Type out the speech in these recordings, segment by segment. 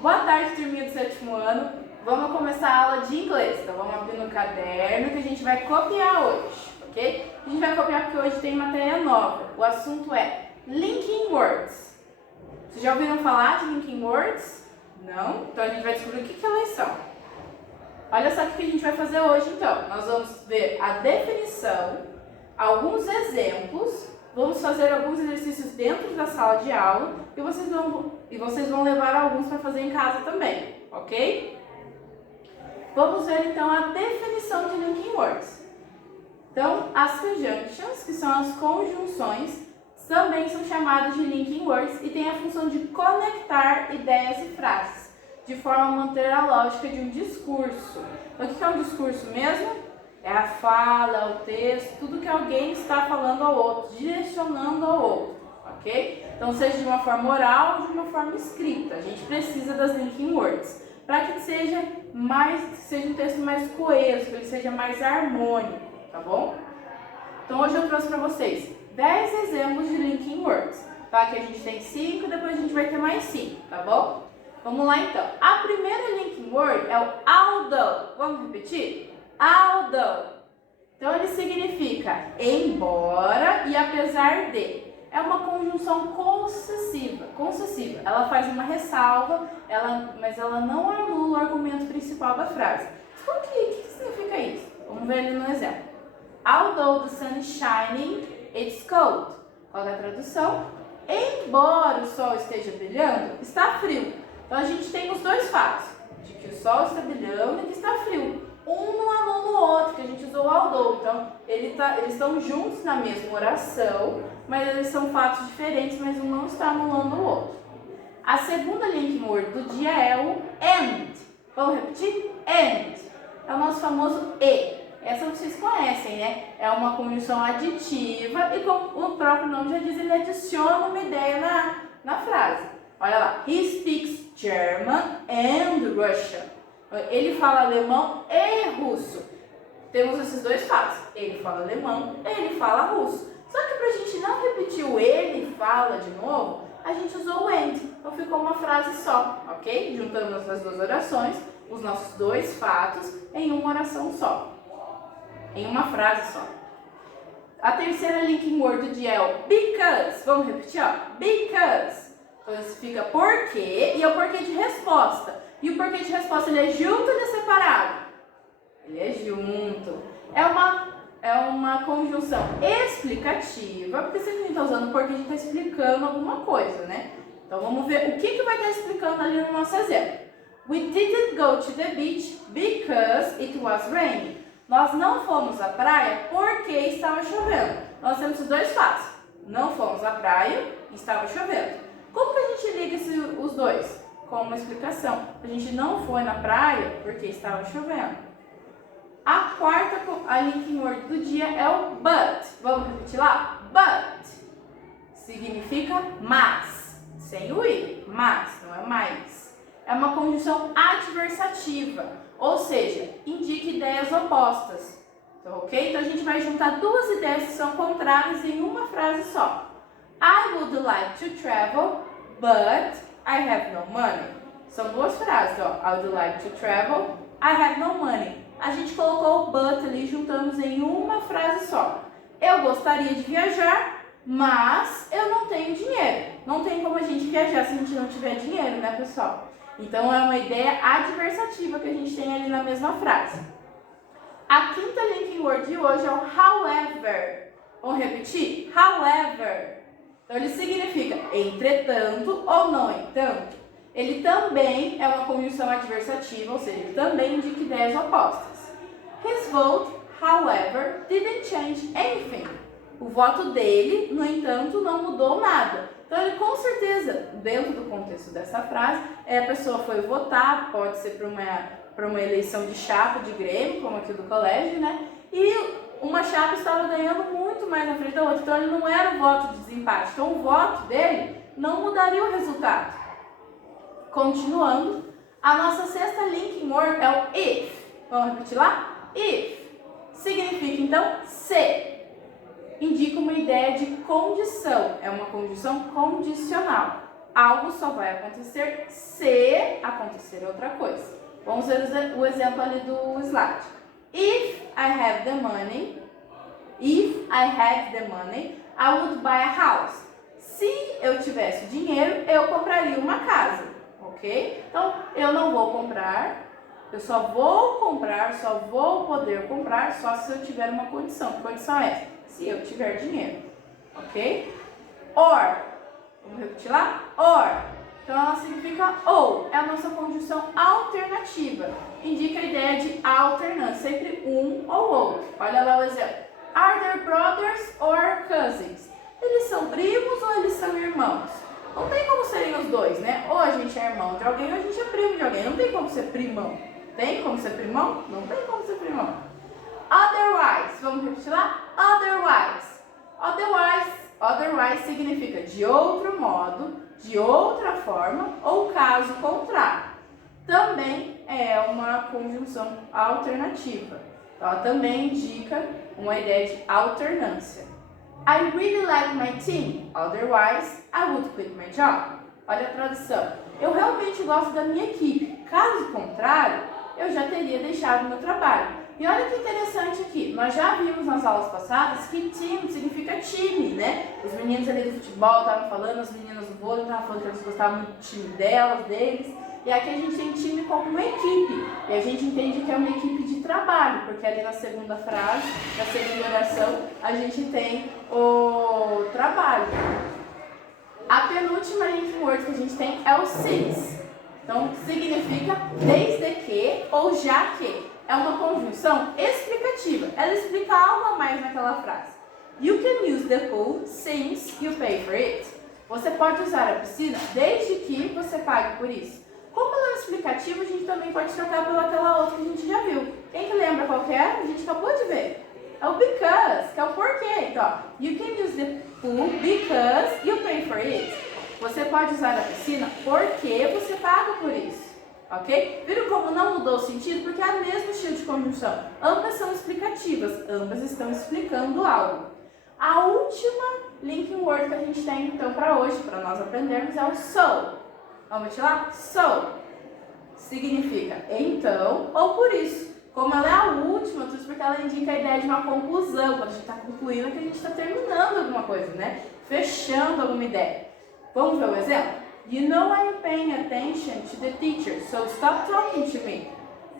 Boa tarde, turminha do 7º ano. Vamos começar a aula de inglês. Então vamos abrir no caderno que a gente vai copiar hoje, ok? A gente vai copiar porque hoje tem matéria nova. O assunto é linking words. Vocês já ouviram falar de linking words? Não? Então a gente vai descobrir o que elas são. Olha só o que a gente vai fazer hoje então. Nós vamos ver a definição, alguns exemplos, vamos fazer alguns exercícios dentro da sala de aula e vocês vão levar alguns para fazer em casa também, ok? Vamos ver então a definição de linking words. Então, as conjunctions, que são as conjunções, também são chamadas de linking words e têm a função de conectar ideias e frases, de forma a manter a lógica de um discurso. Então, o que é um discurso mesmo? É a fala, é o texto, tudo que alguém está falando ao outro, direcionando ao outro, ok? Então, seja de uma forma oral ou de uma forma escrita, a gente precisa das linking words, para que seja um texto mais coeso, que ele seja mais harmônico, tá bom? Então, hoje eu trouxe para vocês 10 exemplos de linking words, tá? Que a gente tem 5, depois a gente vai ter mais 5, tá bom? Vamos lá então. A primeira linking word é o although. Vamos repetir? Although. Então ele significa embora e apesar de. É uma conjunção concessiva. Ela faz uma ressalva, mas ela não anula o argumento principal da frase. O que significa isso? Vamos ver ali no exemplo. Although the sun is shining, it's cold. Qual é a tradução? Embora o sol esteja brilhando, está frio. Então a gente tem os dois fatos, de que o sol está brilhando e que está frio. Um não anula o outro, que a gente usou o although. Então eles estão juntos na mesma oração, mas eles são fatos diferentes, mas um não está anulando o outro. A segunda linking word do dia é o and. Vamos repetir? And. É o nosso famoso e. Essa vocês conhecem, né? É uma conjunção aditiva e, como o próprio nome já diz, ele adiciona uma ideia na frase. Olha lá. He speaks German and Russian. Ele fala alemão e russo. Temos esses dois fatos. Ele fala alemão, ele fala russo. Só que pra gente não repetir o ele fala de novo, a gente usou o and. Então ficou uma frase só, ok? Juntamos as duas orações, os nossos dois fatos, em uma oração só. Em uma frase só. A terceira linking word do dia é o because. Vamos repetir, ó. Because. Então isso fica porquê e é o porquê de resposta. E o porquê de resposta, ele é junto ou ele é separado? Ele é junto. É uma conjunção explicativa, porque sempre a gente está usando porque a gente está explicando alguma coisa, né? Então vamos ver o que vai estar explicando ali no nosso exemplo. We didn't go to the beach because it was raining. Nós não fomos à praia porque estava chovendo. Nós temos os dois fatos. Não fomos à praia e estava chovendo. Como que a gente liga os dois? Com uma explicação. A gente não foi na praia porque estava chovendo. A quarta, a linking word do dia é o but. Vamos repetir lá? But. Significa mas. Sem o i. Mas, não é mais. É uma conjunção adversativa. Ou seja, indica ideias opostas. Então, ok? Então a gente vai juntar duas ideias que são contrárias em uma frase só. I would like to travel, but I have no money. São duas frases, ó. I would like to travel, I have no money. A gente colocou o but ali, juntamos em uma frase só. Eu gostaria de viajar, mas eu não tenho dinheiro. Não tem como a gente viajar se a gente não tiver dinheiro, né, pessoal? Então, é uma ideia adversativa que a gente tem ali na mesma frase. A quinta linking word de hoje é o however. Vamos repetir? However. Então, ele significa entretanto ou no entanto. Ele também é uma conjunção adversativa, ou seja, ele também indica ideias opostas. His vote, however, didn't change anything. O voto dele, no entanto, não mudou nada. Então, ele com certeza, dentro do contexto dessa frase, a pessoa foi votar, pode ser para uma eleição de chapa de Grêmio, como aqui do colégio, né? E uma chapa estava ganhando muito mais na frente da outra, então ele não era um voto de desempate. Então, o voto dele não mudaria o resultado. Continuando, a nossa sexta linking word é o if. Vamos repetir lá? If. Significa, então, se. Indica uma ideia de condição, é uma condição condicional. algo só vai acontecer se acontecer outra coisa. Vamos ver o exemplo ali do slide. If I had the money, I would buy a house. Se eu tivesse dinheiro, eu compraria uma casa, ok? Então, eu não vou comprar, eu só vou poder comprar só se eu tiver uma condição. Que condição é essa? Se eu tiver dinheiro, ok? Or, vamos repetir lá? Or. Então, ela significa ou. É a nossa conjunção alternativa. Indica a ideia de alternância, sempre um ou outro. Olha lá o exemplo. Are they brothers or cousins? Eles são primos ou eles são irmãos? Não tem como serem os dois, né? Ou a gente é irmão de alguém ou a gente é primo de alguém. Não tem como ser primão. Tem como ser primão? Não tem como ser primão. Otherwise. Vamos repetir lá? Otherwise. Otherwise significa de outro modo, de outra forma ou caso contrário. Também é uma conjunção alternativa. Ela também indica uma ideia de alternância. I really like my team, otherwise I would quit my job. Olha a tradução. Eu realmente gosto da minha equipe. Caso contrário, eu já teria deixado o meu trabalho. E olha que interessante aqui. Nós já vimos nas aulas passadas que team significa time, né? Os meninos ali do futebol estavam falando, as meninas do vôlei estavam falando que eles gostavam muito do time deles. E aqui a gente tem time como uma equipe. E a gente entende que é uma equipe de trabalho, porque ali na segunda frase, na segunda oração, a gente tem o trabalho. A penúltima linking word que a gente tem é o since. Então, significa desde que ou já que. É uma conjunção explicativa. Ela explica algo a mais naquela frase. You can use the pool since you pay for it. Você pode usar a piscina desde que você pague por isso. Como ela é explicativa, a gente também pode trocar pelaquela outra que a gente já viu. Quem que lembra qual que é? A gente acabou de ver. É o because, que é o porquê. Então, you can use the pool because you pay for it. Você pode usar a piscina porque você paga por isso. Ok? Viram como não mudou o sentido? Porque é o mesmo estilo de conjunção. Ambas são explicativas, ambas estão explicando algo. A última linking word que a gente tem então para hoje, para nós aprendermos, é o so. Vamos lá? So significa então ou por isso. Como ela é a última, tudo porque ela indica a ideia de uma conclusão. Quando a gente está concluindo, é que a gente está terminando alguma coisa, né? Fechando alguma ideia. Vamos ver o exemplo? You know I'm paying attention to the teacher, so stop talking to me.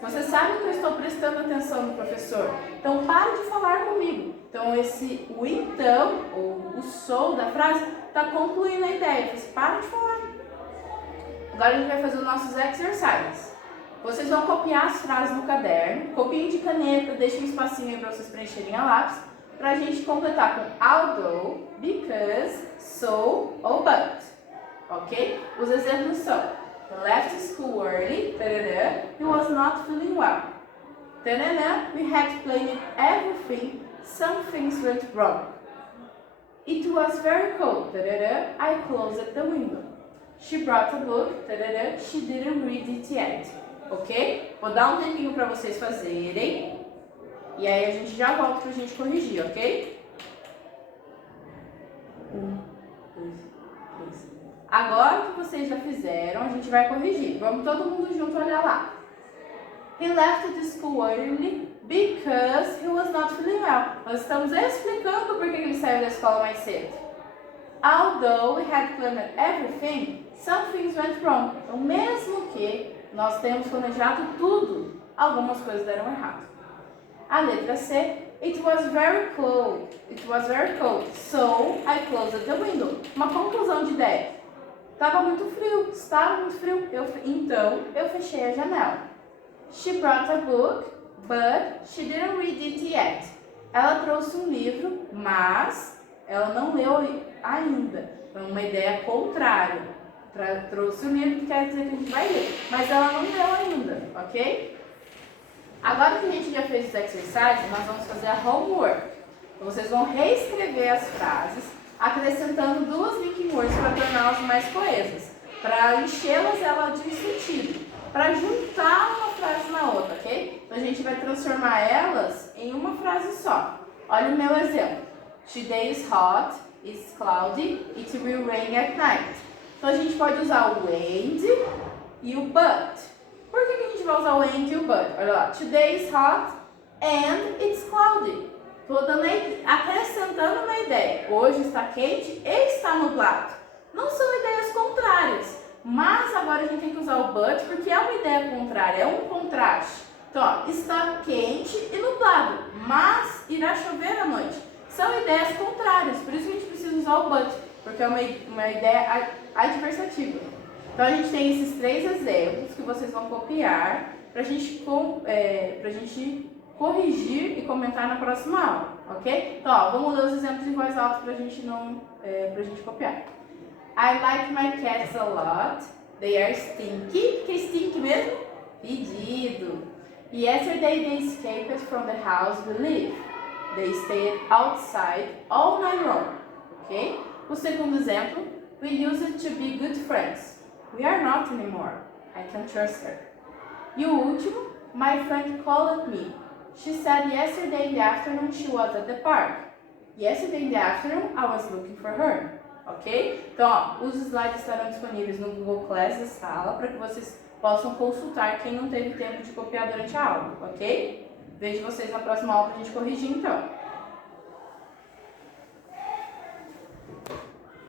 Você sabe que eu estou prestando atenção no professor, então pare de falar comigo. Então o então, ou o so da frase, está concluindo a ideia. Você para de falar. Agora a gente vai fazer os nossos exercises. Vocês vão copiar as frases no caderno, copiem de caneta, deixem um espacinho aí para vocês preencherem a lápis, para a gente completar com although, because, so ou but. Ok? Os exemplos são: he left school early, tarará, he was not feeling well. Tarará, we had planned everything, some things went wrong. It was very cold, tarará, I closed the window. She brought a book, tarará, she didn't read it yet. Ok? Vou dar um tempinho para vocês fazerem. E aí a gente já volta pra gente corrigir, ok? 1, 2, 3. Agora que vocês já fizeram, a gente vai corrigir. Vamos todo mundo junto olhar lá. He left the school early because he was not feeling well. Nós estamos explicando por que ele saiu da escola mais cedo. Although we had planned everything, some things went wrong. Então, mesmo que nós tenhamos planejado tudo, algumas coisas deram errado. A letra C. It was very cold. It was very cold. So I closed the window. Uma conclusão de ideia. Estava muito frio, então eu fechei a janela. She brought a book, but she didn't read it yet. Ela trouxe um livro, mas ela não leu ainda. Foi uma ideia contrária. Trouxe um livro que quer dizer que a gente vai ler, mas ela não leu ainda, ok? Agora que a gente já fez os exercises, nós vamos fazer a homework. Então, vocês vão reescrever as frases, acrescentando duas linking words para torná-las mais coesas, para enchê-las ela de sentido, para juntar uma frase na outra, ok? Então a gente vai transformar elas em uma frase só. Olha o meu exemplo. Today is hot, it's cloudy, it will rain at night. Então a gente pode usar o and e o but. Por que a gente vai usar o and e o but? Olha lá, today is hot and it's cloudy. Estou acrescentando uma ideia. Hoje está quente e está nublado. Não são ideias contrárias, mas agora a gente tem que usar o but porque é uma ideia contrária, é um contraste. Então, ó, está quente e nublado, mas irá chover à noite. São ideias contrárias, por isso que a gente precisa usar o but, porque é uma ideia adversativa. Então, a gente tem esses 3 exemplos que vocês vão copiar para a gente corrigir e comentar na próxima aula, ok? Então, ó, vamos ler os exemplos em voz alta para a gente copiar. I like my cats a lot. They are stinky. Que stink mesmo? Fedido. Yesterday they escaped from the house we live. They stayed outside all night long. Ok? O segundo exemplo. We used to be good friends. We are not anymore. I can trust her. E o último. My friend called me. She said yesterday in the afternoon she was at the park. Yesterday in the afternoon I was looking for her. Ok? Então, ó, os slides estarão disponíveis no Google Class da sala para que vocês possam consultar quem não teve tempo de copiar durante a aula, ok? Vejo vocês na próxima aula para a gente corrigir então.